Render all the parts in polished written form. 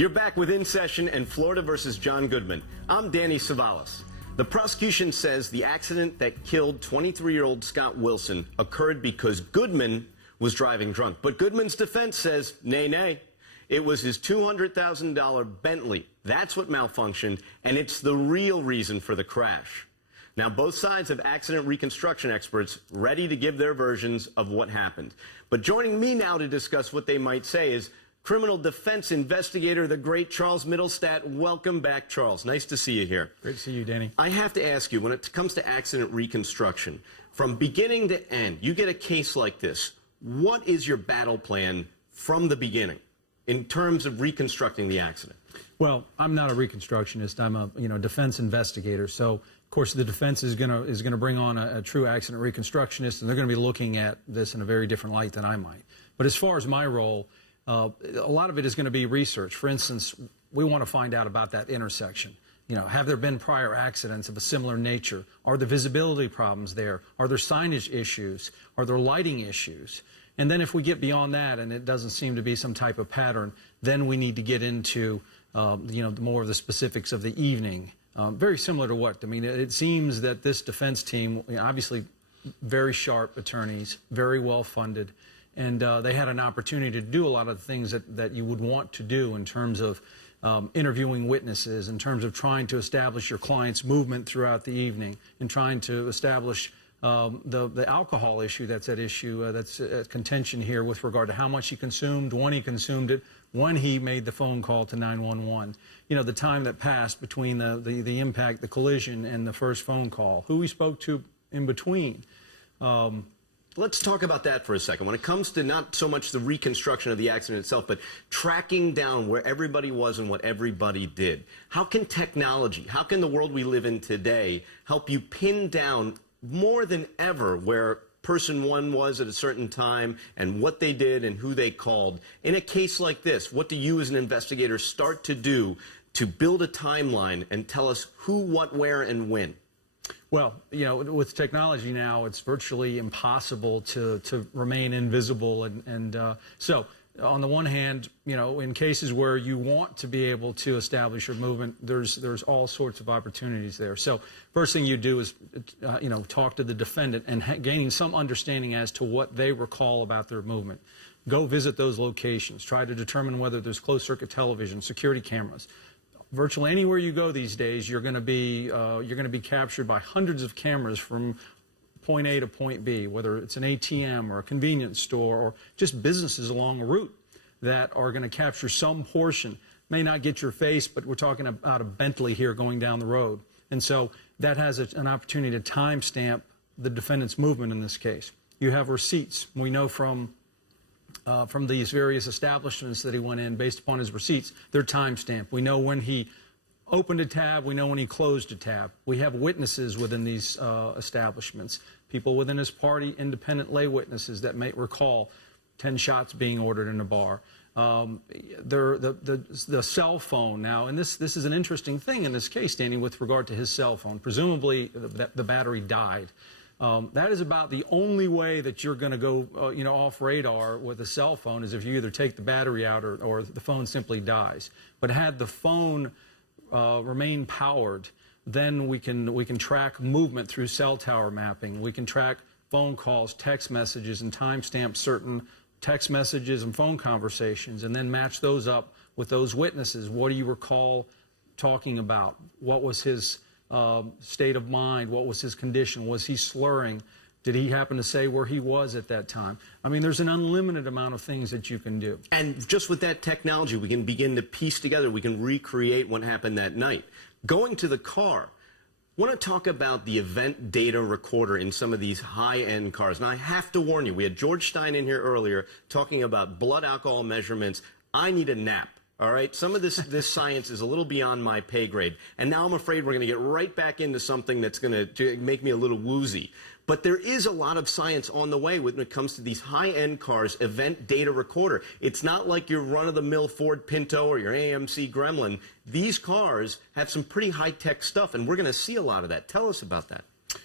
You're back with In Session and Florida versus John Goodman. I'm Danny Cevallos. The prosecution says the accident that killed 23-year-old Scott Wilson occurred because Goodman was driving drunk. But Goodman's defense says, nay, nay. It was his $200,000 Bentley. That's what malfunctioned, and it's the real reason for the crash. Now, both sides have accident reconstruction experts ready to give their versions of what happened. But joining me now to discuss what they might say is criminal defense investigator, the great Charles Mittelstadt. Welcome back, Charles. Nice to see you here. Great to see you, Danny. I have to ask you, when it comes to accident reconstruction, from beginning to end, you get a case like this, what is your battle plan from the beginning in terms of reconstructing the accident? Well, I'm not a reconstructionist. I'm a defense investigator. So, of course, the defense is going to bring on a true accident reconstructionist, and they're going to be looking at this in a very different light than I might. But as far as my role, a lot of it is going to be research. For instance, we want to find out about that intersection. Have there been prior accidents of a similar nature? Are there visibility problems there? Are there signage issues? Are there lighting issues? And then if we get beyond that and it doesn't seem to be some type of pattern, then we need to get into more of the specifics of the evening. Very similar to what? I mean, it seems that this defense team, obviously very sharp attorneys, very well funded, and they had an opportunity to do a lot of the things that you would want to do in terms of interviewing witnesses, in terms of trying to establish your client's movement throughout the evening, and trying to establish the alcohol issue that's at issue, that's at contention here with regard to how much he consumed, when he consumed it, when he made the phone call to 911. The time that passed between the impact, the collision, and the first phone call, who he spoke to in between. Let's talk about that for a second. When it comes to not so much the reconstruction of the accident itself, but tracking down where everybody was and what everybody did, how can technology, how can the world we live in today help you pin down more than ever where person one was at a certain time and what they did and who they called? In a case like this, what do you as an investigator start to do to build a timeline and tell us who, what, where, and when? Well, with technology now, it's virtually impossible to remain invisible. So on the one hand, in cases where you want to be able to establish your movement, there's all sorts of opportunities there. So first thing you do is, talk to the defendant and gaining some understanding as to what they recall about their movement. Go visit those locations. Try to determine whether there's closed-circuit television, security cameras. Virtually anywhere you go these days, you're going to be captured by hundreds of cameras from point A to point B, whether it's an ATM or a convenience store or just businesses along a route that are going to capture some portion. May not get your face, but we're talking about a Bentley here going down the road. And so that has an opportunity to timestamp the defendant's movement in this case. You have receipts. We know from these various establishments that he went in, based upon his receipts, they're timestamped. We know when he opened a tab. We know when he closed a tab. We have witnesses within these establishments, people within his party, independent lay witnesses that may recall 10 shots being ordered in a bar. The cell phone now, and this is an interesting thing in this case, Danny, with regard to his cell phone. Presumably the battery died. That is about the only way that you're going to go, off radar with a cell phone, is if you either take the battery out or the phone simply dies. But had the phone remained powered, then we can track movement through cell tower mapping. We can track phone calls, text messages, and timestamp certain text messages and phone conversations, and then match those up with those witnesses. What do you recall talking about? What was his state of mind? What was his condition? Was he slurring? Did he happen to say where he was at that time? I mean, there's an unlimited amount of things that you can do. And just with that technology, we can begin to piece together, we can recreate what happened that night. Going to the car, I want to talk about the event data recorder in some of these high-end cars. Now, I have to warn you, we had George Stein in here earlier talking about blood alcohol measurements. I need a nap. All right, some of this science is a little beyond my pay grade, and now I'm afraid we're going to get right back into something that's going to make me a little woozy. But there is a lot of science on the way when it comes to these high-end cars, event data recorder. It's not like your run-of-the-mill Ford Pinto or your AMC Gremlin. These cars have some pretty high-tech stuff, and we're going to see a lot of that. Tell us about that.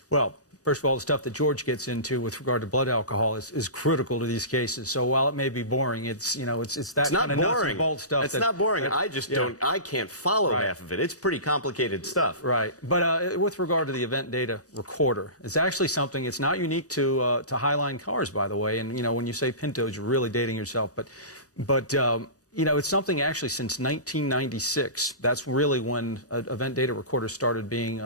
Well, first of all, the stuff that George gets into with regard to blood alcohol is critical to these cases. So while it may be boring, it's that kind of nuts and bolts stuff. It's not boring. I can't follow half of it. It's pretty complicated stuff. Right. But with regard to the event data recorder, it's actually something. It's not unique to Highline cars, by the way. And when you say Pintos, you're really dating yourself. But it's something actually since 1996. That's really when event data recorders started being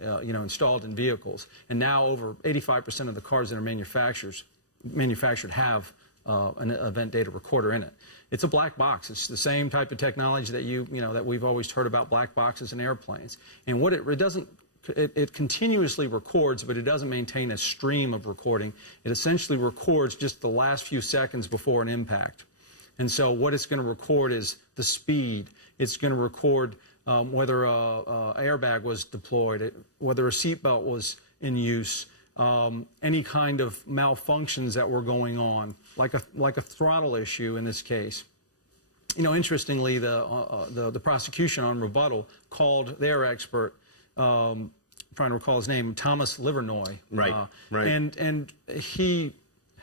installed in vehicles. And now over 85% of the cars that are manufactured have an event data recorder in it. It's a black box. It's the same type of technology that that we've always heard about, black boxes in airplanes. And what it doesn't, it continuously records, but it doesn't maintain a stream of recording. It essentially records just the last few seconds before an impact. And so what it's going to record is the speed. It's going to record whether a airbag was deployed, whether a seatbelt was in use, any kind of malfunctions that were going on, like a throttle issue in this case. Interestingly, the prosecution on rebuttal called their expert, I'm trying to recall his name, Thomas Livernoy. Right. And he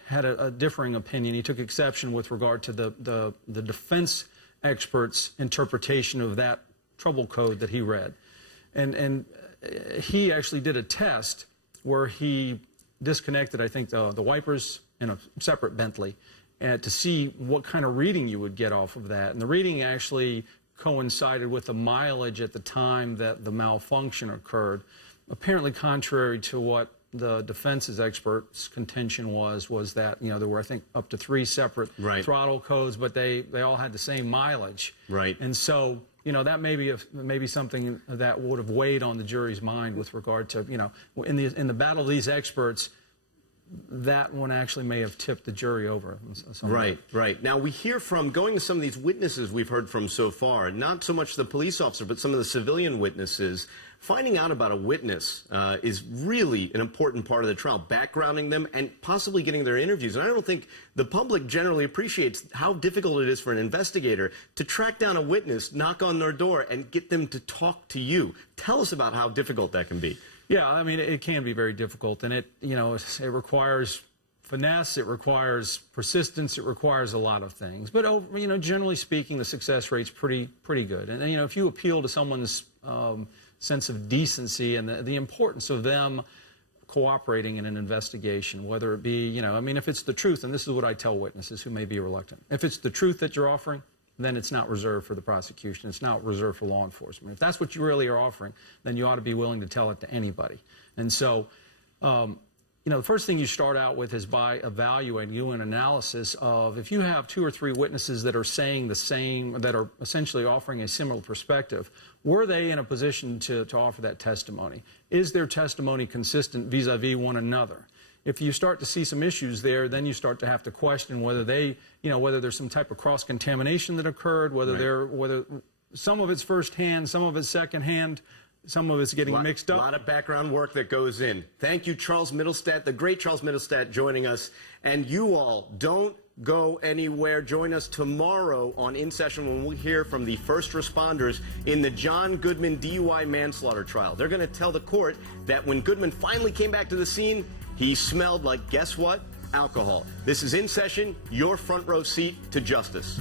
had a differing opinion. He took exception with regard to the defense expert's interpretation of that trouble code that he read. And he actually did a test where he disconnected, I think, the wipers in a separate Bentley to see what kind of reading you would get off of that. And the reading actually coincided with the mileage at the time that the malfunction occurred, apparently contrary to what the defense's expert's contention was that there were, I think, up to 3 separate throttle codes, but they all had the same mileage. Right. And so that may be something that would have weighed on the jury's mind with regard to in the battle of these experts. That one actually may have tipped the jury over. Right. Now, we hear from, going to some of these witnesses we've heard from so far, not so much the police officer, but some of the civilian witnesses. Finding out about a witness is really an important part of the trial, backgrounding them and possibly getting their interviews. And I don't think the public generally appreciates how difficult it is for an investigator to track down a witness, knock on their door, and get them to talk to you. Tell us about how difficult that can be. Yeah, I mean, it can be very difficult, and it requires finesse, it requires persistence, it requires a lot of things. But generally speaking, the success rate's pretty good. And if you appeal to someone's sense of decency and the importance of them cooperating in an investigation, whether it be, if it's the truth, and this is what I tell witnesses who may be reluctant. If it's the truth that you're offering, then it's not reserved for the prosecution. It's not reserved for law enforcement. If that's what you really are offering, then you ought to be willing to tell it to anybody. And so, the first thing you start out with is by evaluating, doing an analysis of, if you have 2 or 3 witnesses that are saying the same, that are essentially offering a similar perspective, were they in a position to offer that testimony? Is their testimony consistent vis-a-vis one another? If you start to see some issues there, then you start to have to question whether whether there's some type of cross-contamination that occurred, whether some of it's firsthand, some of it's secondhand, some of it's getting mixed up. A lot of background work that goes in. Thank you, Charles Mittelstadt, the great Charles Mittelstadt, joining us. And you all, don't go anywhere. Join us tomorrow on In Session when we hear from the first responders in the John Goodman DUI manslaughter trial. They're going to tell the court that when Goodman finally came back to the scene, he smelled like, guess what? Alcohol. This is In Session, your front row seat to justice.